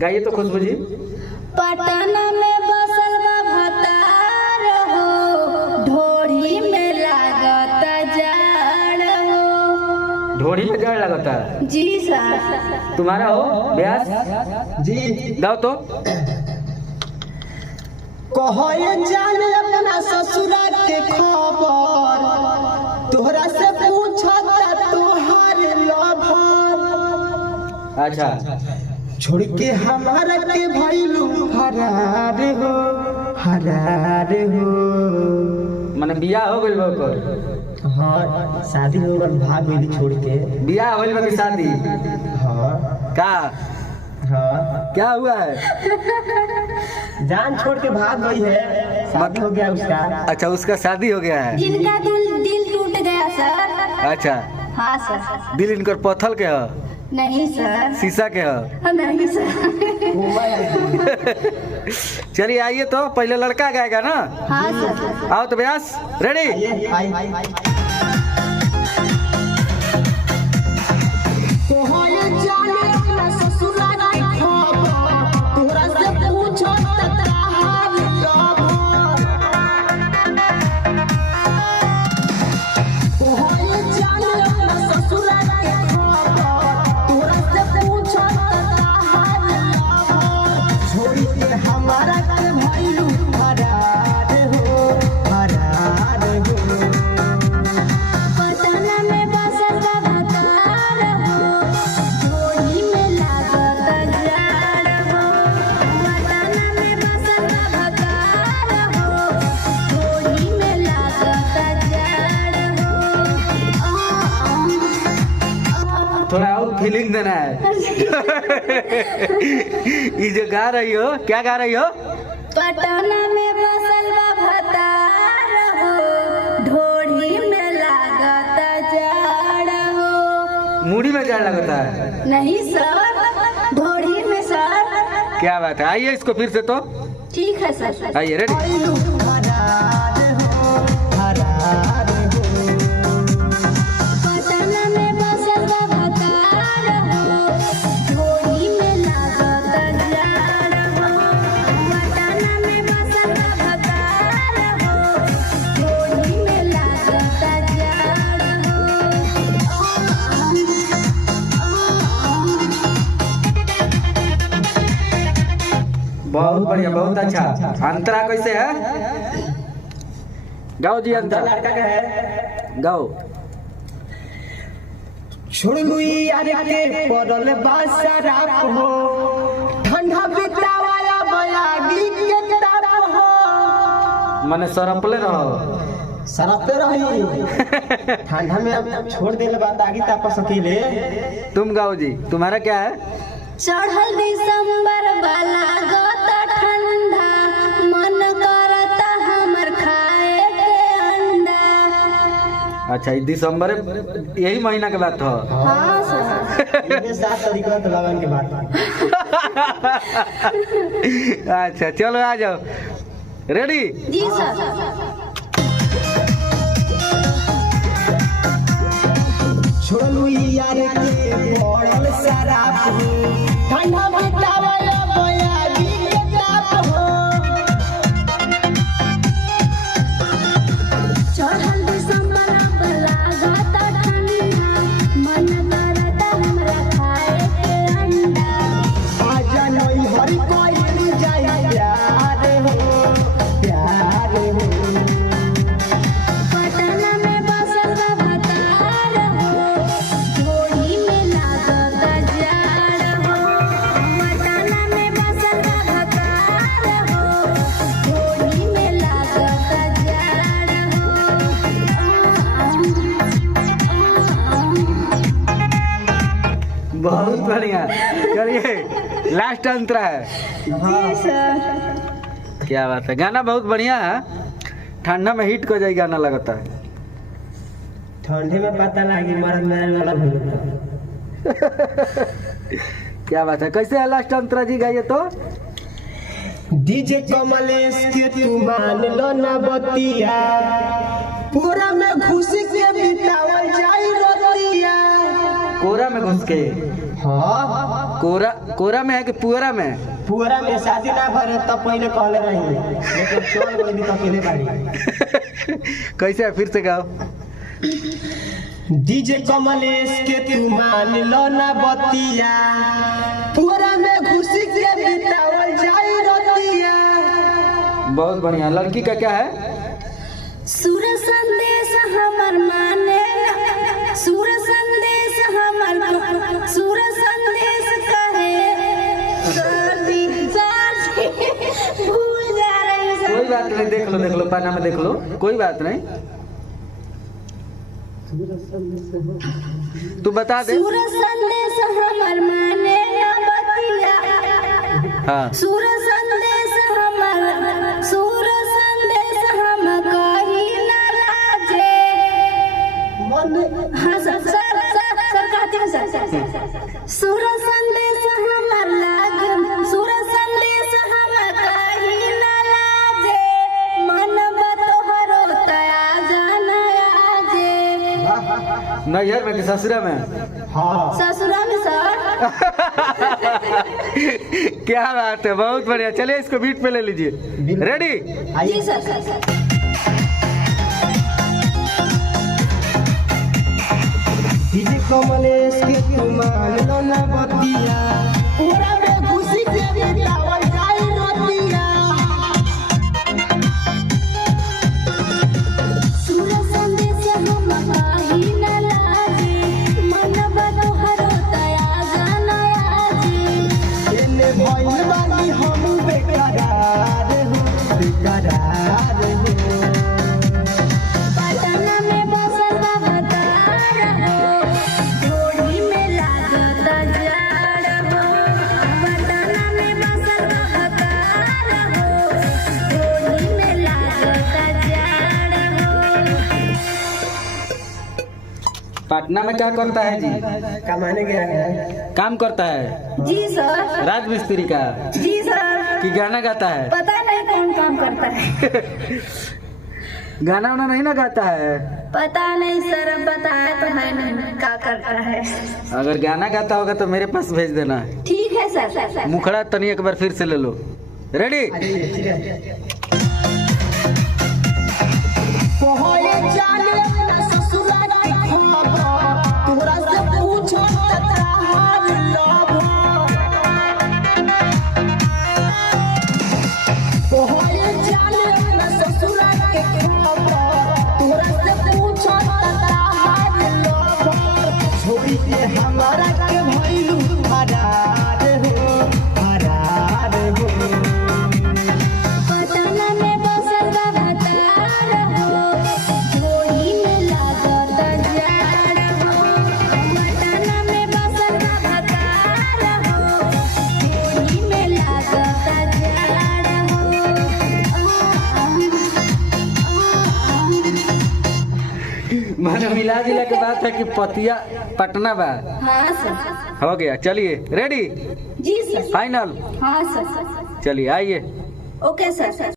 गाइए तो खुशबू जी। पटना में बसल बा भतार हो, ढोरी में लागत जाड़ हो। ढोरी में जाड़ लगता है जी सर। तुम्हारा हो ब्यास जी गाओ तो। कहे जाने अपना ससुरा के खबर, तोहरा से पूछता तोहार लभर। अच्छा छोड़ के हमारा के भइलू फरार हो, फरार हो। माने बियाह हो गइल बा ओकर? हाँ शादी हो गल, भाग गई छोड़ के। बियाह होइल बा कि शादी? हाँ का हाँ क्या हुआ है? जान छोड़ के भाग गई है, शादी हो गया उसका। अच्छा उसका शादी हो गया है। जिनका दिल टूट गया सर। अच्छा हाँ सर। दिल इनकर पत्थर के है? नहीं सर। शीशा के है? नहीं सर। चलिए आइए तो, पहले लड़का गाएगा ना। हाँ सर। आओ तो ब्यास रेडी। थोड़ा और फीलिंग देना है। ये जो गा रही हो, क्या गा रही हो? पटना में बसल बा भतार हो, ढोरी में लागत जाड़ हो। मूड़ी में जाड़ लगता है? नहीं सर, ढोरी में सर। क्या बात है, आइए इसको फिर से तो। ठीक है सर। आइए रेडी। पटना में बसल बा भतार हो, ढोरी में लागत जाड़ हो। पटना में बसल बा भतार हो, ढोरी में लागत जाड़ हो। बहुत बढ़िया, बहुत अच्छा। अंतरा कैसे है? गाओ जी अंतरा, गाओ। छोड़ लुई यार के पड़ल बासराप हो, ठंडा बितावाया बयागी के ताप हो। माने सरपले रहो। सरपते रही ठंडा में अब छोड़ देले बात आगे ताप सकीले। तुम गाओ जी, तुम्हारा क्या है? चढ़ल दिसंबर वाला गत ठंडा, मन करता हमर खाए के अंडा। अच्छा ये दिसंबर यही महीना के बात हो। हाँ सर। ये 7 तारीख को लगन के बात। अच्छा चलो आ जाओ, रेडी। जी सर। छोड़ लुई यार के पड़ल शराब हो, ठंडा बितावाया बयागी के ताप हो। चढ़ल दिसंबर वाला गत ठंडा, मन करता हमरा खाए के अंडा। आजा नई हरी कोई जाई प्यार हो, प्यार हो। पटना में बसल बा भतार हो, ढोरी में लागत जाड़ हो। पटना में बसल बा भतार हो, ढोरी में लागत जाड़ हो। बहुत बढ़िया। चलिए लास्ट अंतरा है। जी सर। क्या बात है, गाना बहुत बढ़िया है। ठंडा में हिट को जाए गाना लगता है। ठंडे में पता लगी मरद मेरे वाला भूल। क्या बात है, कैसे है लास्ट अंतरा जी, गाइए तो। डीजे कमलेश के तू मान लो ना बतिया, पूरा में घुस के बितावल जाई रतिया। कोरा में घुस के? हाँ कोरा कोरा में है कि पुअरा में? पूरा में शादी ना करे तब पहले कहले रही लेकिन चल गई तो अकेले बाड़ी। कैसे है फिर से गाओ। डीजे कमलेश के तू मान लो ना बतिया, पूरा में घुसी के बितावल जाई रतिया। बहुत बढ़िया। लड़की का क्या है? सुर संदेश हमर माने, सुर संदेश हमर, सुर संदेश कहे साथी साथी भूल जा रही है। कोई बात नहीं, देख लो पाना में देख लो, कोई बात नहीं, तू बता दे। सुर संदेश हमर माने न बतिया, हाँ सुर संदेश हमर, सुर संदेश हम कही न लाजे। हाँ सर कहते हैं सर। सुर संदेश हमर लाग, सुर संदेश हम कही न लाजे। मन बतोहरो तया जाना आजे। नैहर में कि ससुरा में? हाँ ससुरा में सर। क्या बात है, बहुत बढ़िया। चलिए इसको बीट पे ले लीजिए। रेडी? जी सर। डीजे कमलेश के तू मान लो ना बतिया, पूरा में घुसी के बितावल जाई रतिया। सुर संदेश हम कही न लाजे। मन बतोहरो तया जाना आजे। एने भइल बानी हम बेकरार हो, बेकरार हो। पटना में बसल बा भतार हो, डोरी में लागत जाड़ हो। पटना में बसल बा भतार हो, डोरी में लागत जाड़ हो। पटना में क्या करता है जी? कमाने गया है। काम करता है? जी सर। राज मिस्त्री का? जी सर। कि गाना गाता है? पता नहीं कौन काम करता है। गाना वाना नहीं ना गाता है? पता नहीं सर, अब बताया तो है नहीं क्या करता है। अगर गाना गाता होगा तो मेरे पास भेज देना। ठीक है सर। मुखड़ा तनी एक बार फिर से ले लो। रेडी? पहले जाने ना ससुरा की खबर, तोरा से पूछो तता हार लभ। पहले जाने ना ससुरा की खबर, तोरा से पूछो तता हार लभ। छोड़ी के हमारा के भइलू फरार हो, फरार हो। पटना में बसल बा भतार हो, डोरी में लागत जाड़ हो। पटना में बसल बा भतार हो, डोरी में लागत जाड़ हो। मैंने मिला जिला के बात है कि पतिया पटना बा। हाँ सर। हो गया। चलिए रेडी? जी सर। फाइनल? हाँ सर। चलिए आइए। ओके सर।